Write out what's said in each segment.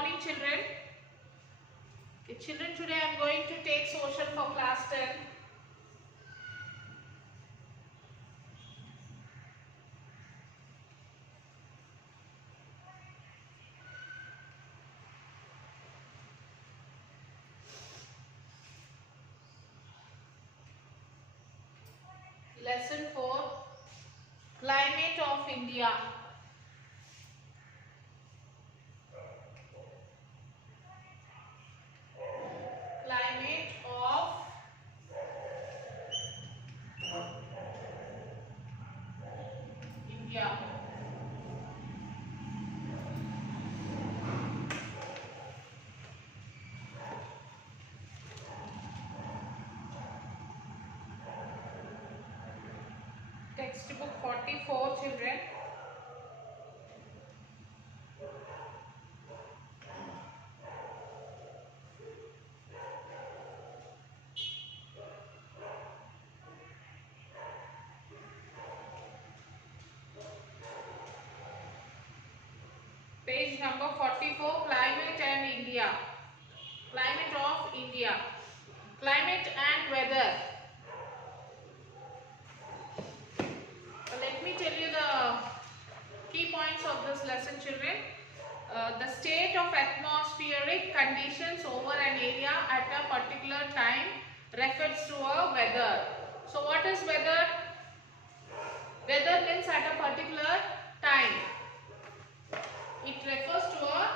morning, children. Okay, children, today I am going to take social for class 10. Lesson 4, Climate of India. Climate of India. Textbook 44, children. Page number 44, Climate and India. Climate of India. Climate and weather. Let me tell you the key points of this lesson, children. The state of atmospheric conditions over an area at a particular time refers to a weather. So what is weather? Weather means at a particular time. It refers to a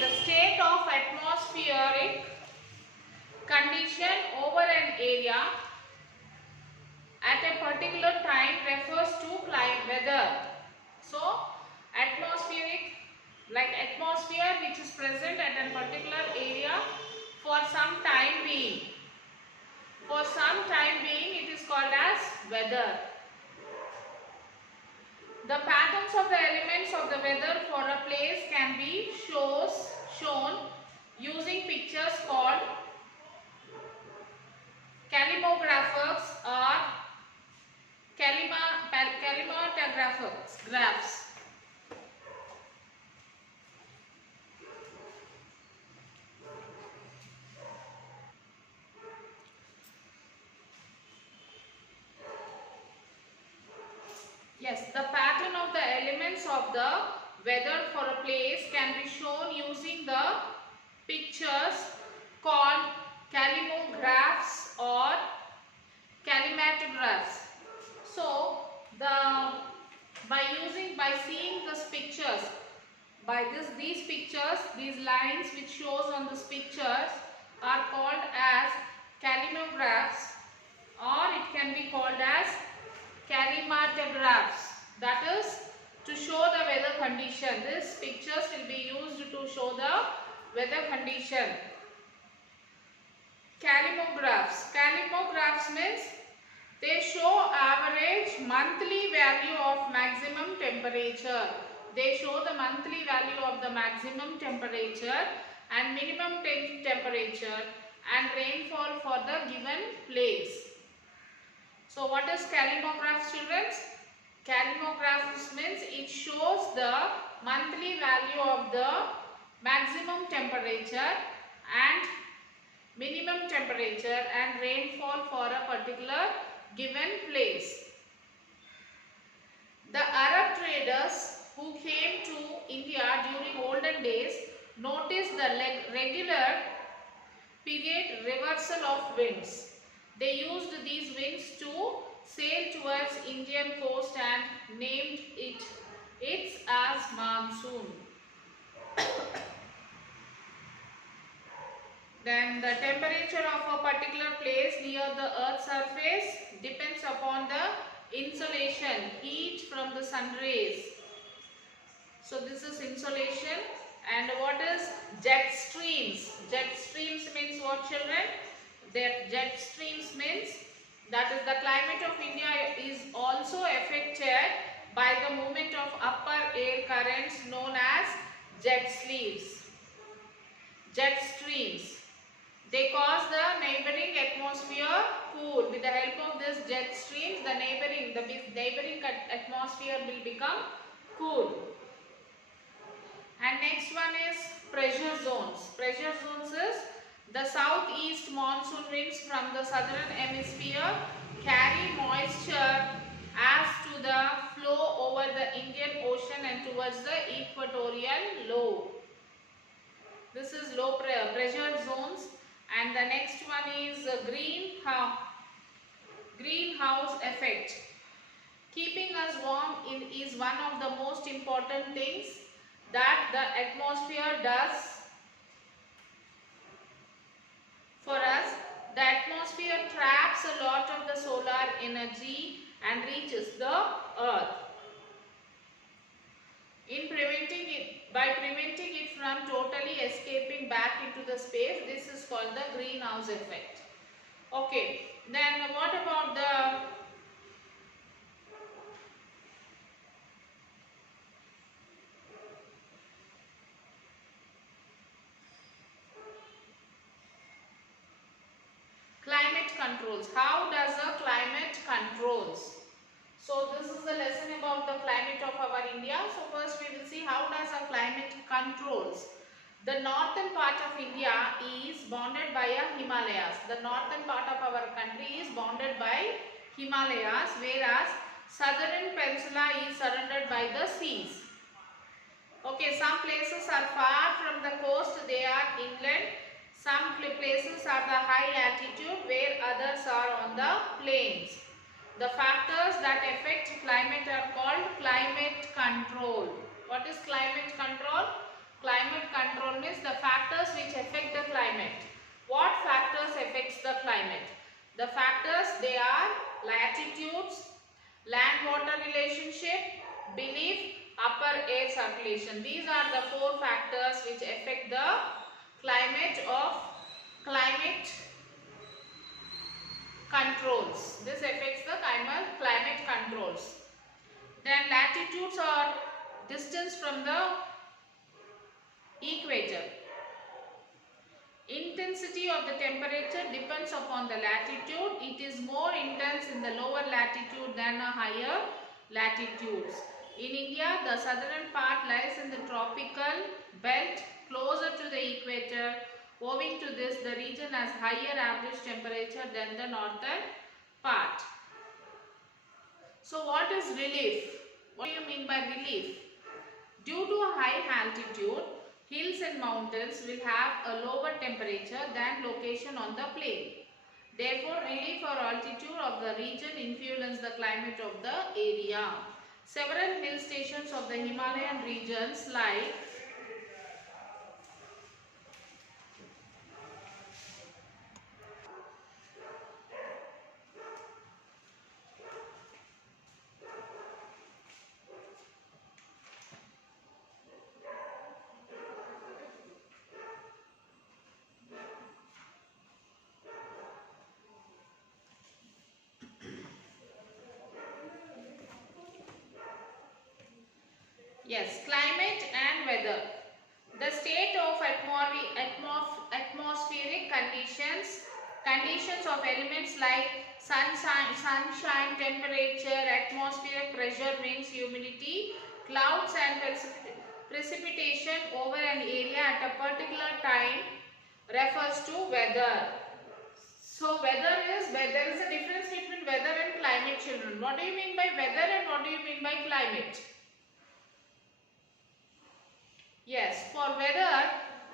the state of atmospheric condition over an area at a particular time refers to weather. So atmospheric, like atmosphere which is present at a particular area for some time being. For some time being, it is called as weather. The patterns of the elements of the weather for a place can be shown using pictures called calimographs or graphs. Yes, the pattern of the elements of the weather for a place can be shown using the pictures called calimographs or calimatographs. So, by seeing these pictures, these pictures, these lines which shows on these pictures are called as calimographs, or it can be called as calimatographs. That is to show the weather condition. These pictures will be used to show the weather condition. Calimographs. Calimographs means they show average monthly value of maximum temperature. They show the monthly value of the maximum temperature and minimum temperature and rainfall for the given place. So what is calimographs, children? Calimographs means it shows the monthly value of the maximum temperature and minimum temperature and rainfall for a particular given place. The Arab traders who came to India during olden days noticed the regular period reversal of winds. They used these winds to sail towards Indian coast and named it as monsoon. Then the temperature of a particular place near the earth's surface depends upon the insolation, heat from the sun rays. So this is insolation. And what is jet streams? Jet streams means what, children? That jet streams means that is the climate of India is also affected by the movement of upper air currents known as jet streams. Jet streams. They cause the neighboring atmosphere cool. With the help of this jet streams, the neighboring atmosphere will become cool. And next one is pressure zones. Pressure zones is the southeast monsoon winds from the southern hemisphere carry moisture as to the flow over the Indian Ocean and towards the equatorial low. This is low pressure zones. And the next one is greenhouse effect. Keeping us warm is one of the most important things that the atmosphere does for us. The atmosphere traps a lot of the solar energy and reaches the earth. By preventing it from totally escaping back into the space, this is called the greenhouse effect. Okay, then what about the climate controls? How does a climate controls? So this is the lesson about the climate of our India. So first we will see how does a climate controls. The northern part of India is bounded by a Himalayas. The northern part of our country is bounded by Himalayas, whereas southern peninsula is surrounded by the seas. Okay, some places are far from the coast, they are inland. Some places are the high altitude, where others are on the plains. The factors that affect climate are called climate control. What is climate control? Climate control means the factors which affect the climate. What factors affects the climate? The factors, they are latitudes, land-water relationship, belief, upper air circulation. These are the 4 factors which affect the climate controls. This affects the climate controls. Then latitudes are distance from the equator. Intensity of the temperature depends upon the latitude. It is more intense in the lower latitude than a higher latitudes. In India, the southern part lies in the tropical belt closer to the equator. Owing to this, the region has higher average temperature than the northern part. So what is relief? What do you mean by relief? Due to a high altitude, hills and mountains will have a lower temperature than location on the plain. Therefore, relief or altitude of the region influence the climate of the area. Several hill stations of the Himalayan regions like climate and weather. The state of atmospheric conditions of elements like sunshine, temperature, atmospheric pressure, winds, humidity, clouds and precipitation over an area at a particular time refers to weather. So there is a difference between weather and climate, children. What do you mean by weather and what do you mean by climate? Yes, for weather,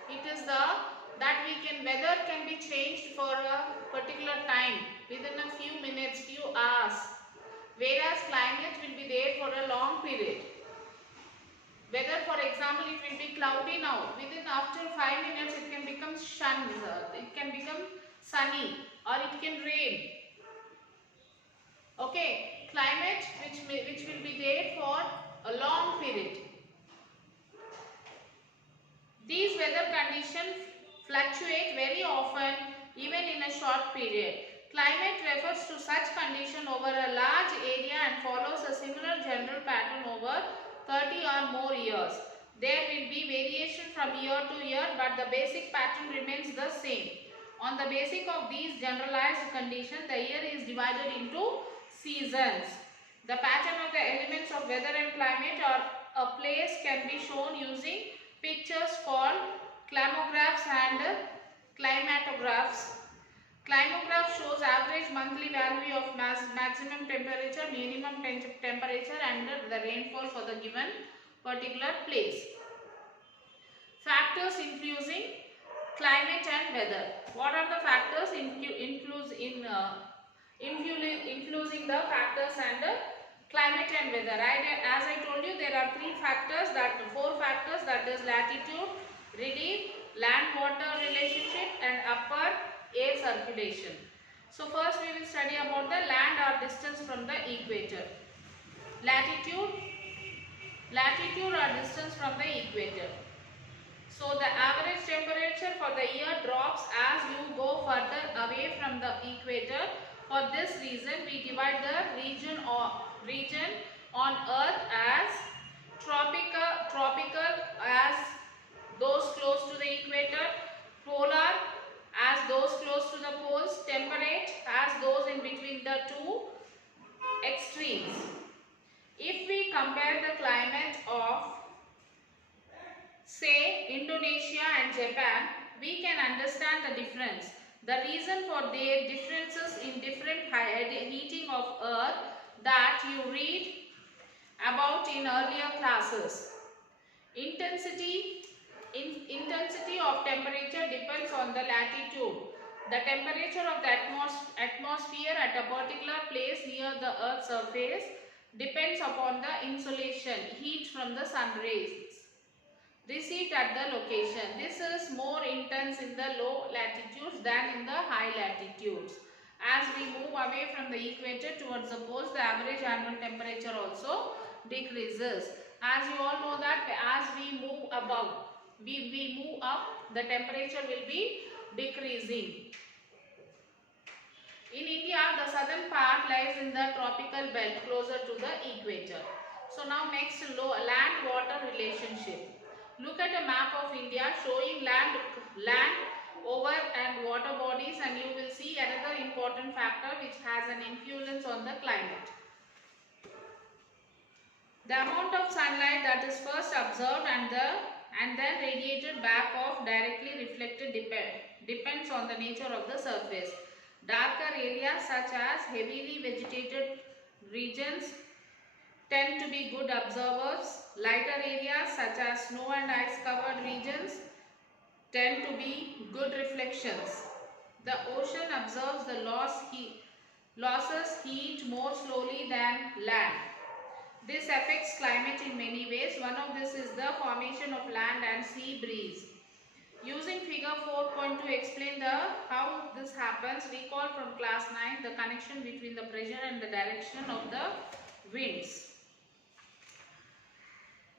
it is weather can be changed for a particular time within a few minutes, few hours, whereas climate will be there for a long period. Weather, for example, it will be cloudy now. After 5 minutes, it can become sunny or it can rain. Okay, climate which will be there for a long period. These weather conditions fluctuate very often, even in a short period. Climate refers to such condition over a large area and follows a similar general pattern over 30 or more years. There will be variation from year to year, but the basic pattern remains the same. On the basis of these generalized conditions, the year is divided into seasons. The pattern of the elements of weather and climate or a place can be shown using pictures called climographs and climatographs. Climograph shows average monthly value of maximum temperature, minimum temperature and the rainfall for the given particular place. Factors influencing climate and weather. What are the factors influencing the factors and climate and weather? As I told you, there are four factors, that is latitude, relief, land-water relationship and upper air circulation. So first we will study about the land or distance from the equator. Latitude or distance from the equator. So the average temperature for the year drops as you go further away from the equator. For this reason, we divide the region on earth as tropical as those close to the equator, polar as those close to the poles, temperate as those in between the two extremes. If we compare the climate of, say, Indonesia and Japan, we can understand the difference. The reason for their differences in different heating of earth that you read about in earlier classes. Intensity of temperature depends on the latitude. The temperature of the atmosphere at a particular place near the Earth's surface depends upon the insolation, heat from the sun rays received at the location. This is more intense in the low latitudes than in the high latitudes. As we move away from the equator towards the poles, the average annual temperature also decreases. As you all know that as we move above, we move up, the temperature will be decreasing. In India, the southern part lies in the tropical belt closer to the equator. So now next, land-water relationship. Look at a map of India showing land over and water bodies, and you will see another important factor which has an influence on the climate. The amount of sunlight that is first observed and then radiated back off directly reflected depends on the nature of the surface. Darker areas such as heavily vegetated regions tend to be good observers. Lighter areas such as snow and ice covered regions tend to be good reflections. The ocean observes the losses heat more slowly than land. This affects climate in many ways. One of this is the formation of land and sea breeze. Using figure 4.2 explain how this happens, recall from class 9 the connection between the pressure and the direction of the winds.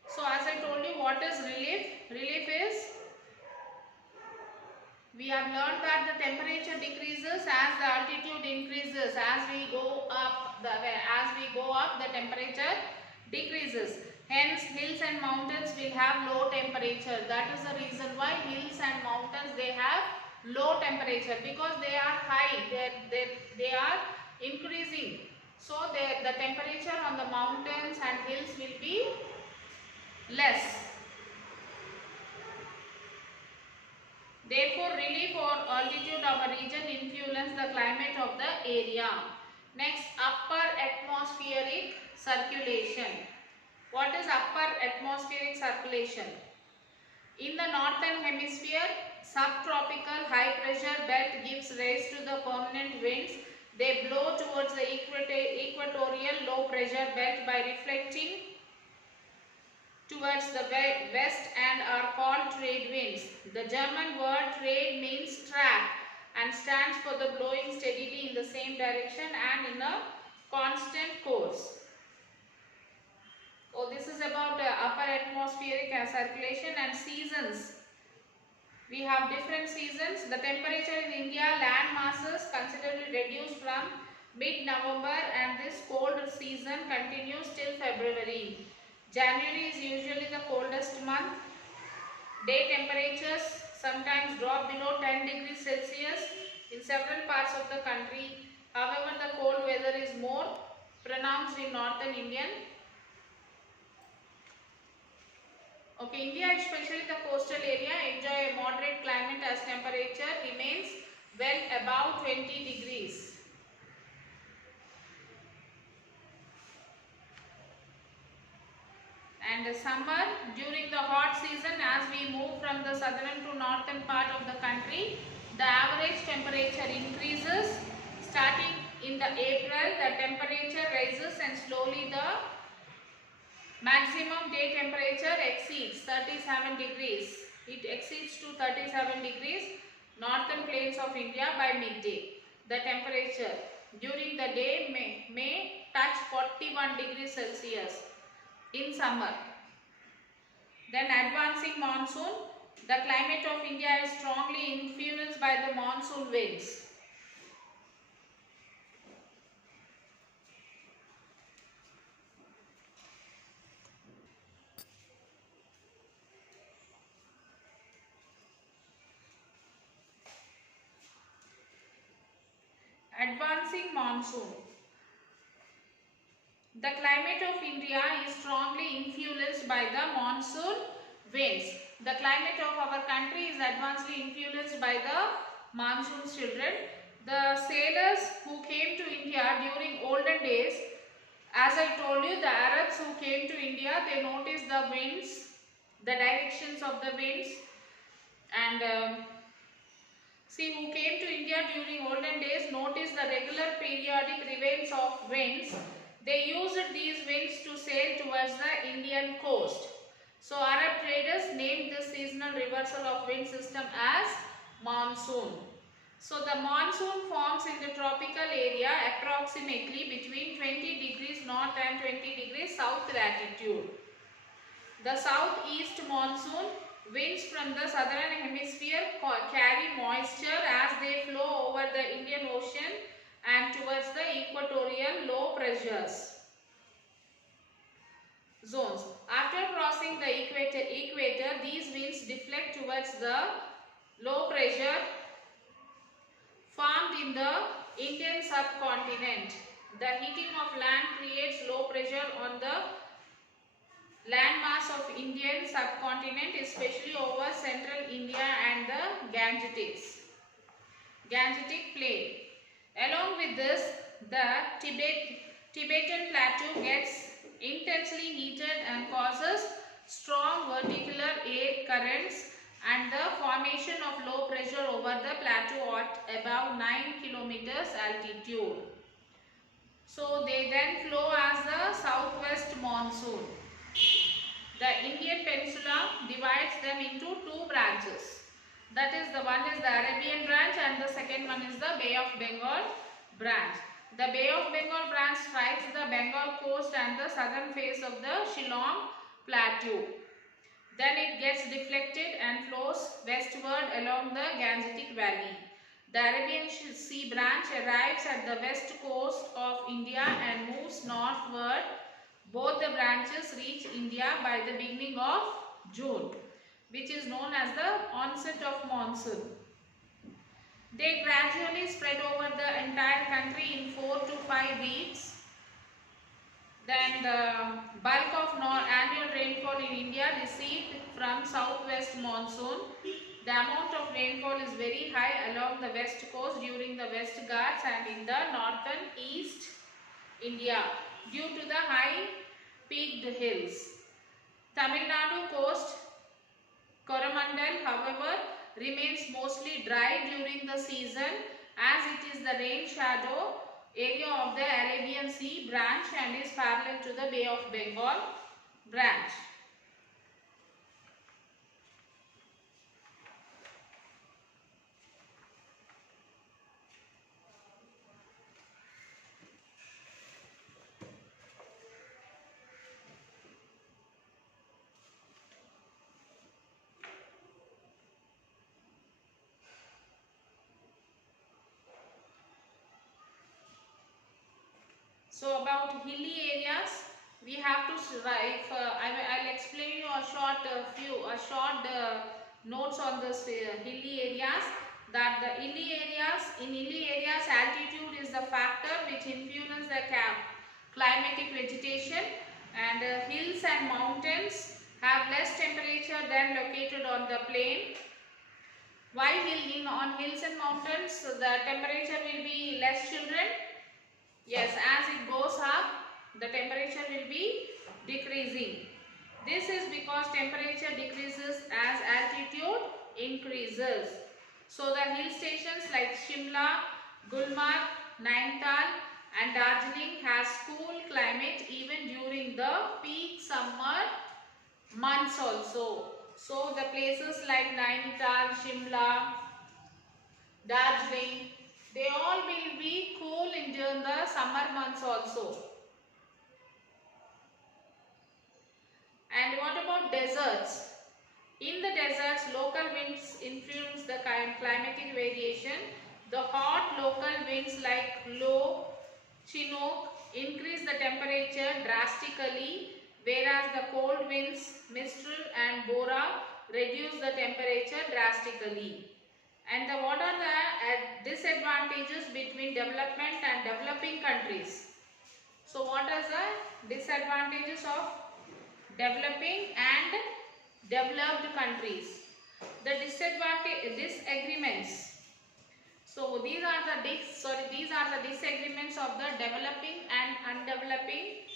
So as I told you, what is relief? Relief is, we have learned that the temperature decreases as the altitude increases. As we go up, the temperature decreases. Hence, hills and mountains will have low temperature. That is the reason why hills and mountains, they have low temperature, because they are high. They are increasing. So the temperature on the mountains and hills will be less. Therefore, relief or altitude of a region influence the climate of the area. Next, upper atmospheric circulation. What is upper atmospheric circulation? In the northern hemisphere, subtropical high pressure belt gives rise to the permanent winds. They blow towards the equatorial low pressure belt by reflecting towards the west and are called trade winds. The German word trade means track and stands for the blowing steadily in the same direction and in a constant course. Oh, this is about upper atmospheric circulation and seasons. We have different seasons. The temperature in India, land masses considerably reduced from mid-November, and this cold season continues till February. January is usually the coldest month. Day temperatures sometimes drop below 10 degrees Celsius in several parts of the country. However, the cold weather is more pronounced in northern India. Okay, India, especially the coastal area, enjoy a moderate climate as temperature remains well above 20 degrees. And summer, during the hot season, as we move from the southern to northern part of the country, the average temperature increases. Starting in the April, the temperature rises and slowly the maximum day temperature exceeds 37 degrees. It exceeds to 37 degrees northern plains of India by midday. The temperature during the day may touch 41 degrees Celsius in summer. Then advancing monsoon. The climate of India is strongly influenced by the monsoon winds. Advancing monsoon. The climate of India is strongly influenced by the monsoon winds. The climate of our country is advancedly influenced by the monsoon, children. The sailors who came to India during olden days, as I told you, the Arabs who came to India, they noticed the winds, the directions of the winds, and see, who came to India during olden days noticed the regular periodic reveals of winds. They used these winds to sail towards the Indian coast. So Arab traders named this seasonal reversal of wind system as monsoon. So the monsoon forms in the tropical area approximately between 20 degrees north and 20 degrees south latitude. The southeast monsoon winds from the southern hemisphere carry moisture as they flow over the Indian Ocean and towards the equatorial low pressures zones. After crossing the equator, these winds deflect towards the low pressure formed in the Indian subcontinent. The heating of land creates low pressure on the landmass of Indian subcontinent, especially over central India and the Gangetic plain. Along with this, the Tibetan plateau gets intensely heated and causes strong vertical air currents and the formation of low pressure over the plateau at above 9 kilometers altitude. So they then flow as the southwest monsoon. The Indian peninsula divides them into two branches. That is, the one is the Arabian branch and the second one is the Bay of Bengal branch. The Bay of Bengal branch strikes the Bengal coast and the southern face of the Shillong plateau. Then it gets deflected and flows westward along the Gangetic valley. The Arabian Sea branch arrives at the west coast of India and moves northward. Both the branches reach India by the beginning of June, which is known as the onset of monsoon. They gradually spread over the entire country in 4 to 5 weeks. Then the bulk of annual rainfall in India received from southwest monsoon. The amount of rainfall is very high along the west coast during the West Ghats and in the northern east India due to the high peaked hills. Tamil Nadu coast Coromandel, however, remains mostly dry during the season as it is the rain shadow area of the Arabian Sea branch and is parallel to the Bay of Bengal branch. So about hilly areas, we have to I'll explain you a short notes on the hilly areas, that the in hilly areas altitude is the factor which influences the climatic vegetation, and hills and mountains have less temperature than located on the plain. Why on hills and mountains the temperature will be less, children? Yes, as it goes up, the temperature will be decreasing. This is because temperature decreases as altitude increases. So the hill stations like Shimla, Gulmarg, Nainital and Darjeeling has cool climate even during the peak summer months also. So the places like Nainital, Shimla, Darjeeling, they all will be cool in during the summer months also. And what about deserts? In the deserts, local winds influence the climatic variation. The hot local winds like low Chinook increase the temperature drastically, whereas the cold winds Mistral and Bora reduce the temperature drastically. And what are the disadvantages between development and developing countries? So what are the disadvantages of developing and developed countries? The disagreements. So these are the disagreements of the developing and undeveloping,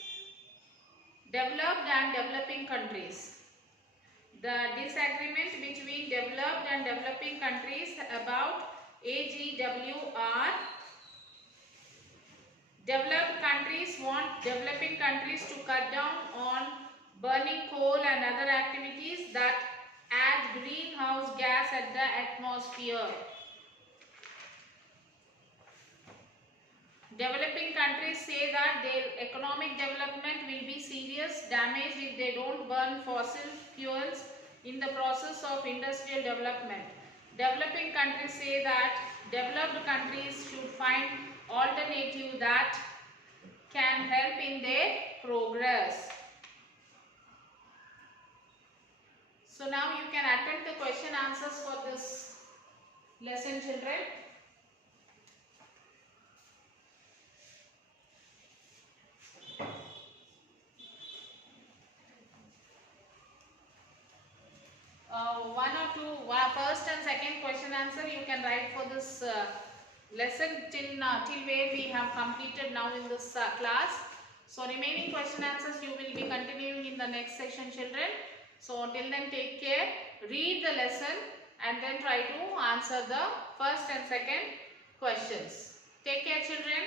developed and developing countries. The disagreement between developed and developing countries about AGWR. Developed countries want developing countries to cut down on burning coal and other activities that add greenhouse gas at the atmosphere. Developing countries say that their economic development will be serious damage if they don't burn fossil fuels in the process of industrial development. Developing countries say that developed countries should find alternative that can help in their progress. So now you can attempt the question answers for this lesson, children. One or two first and second question answer you can write for this lesson till where we have completed now in this class. So remaining question answers you will be continuing in the next section, children. So till then, take care, read the lesson and then try to answer the first and second questions. Take care, children.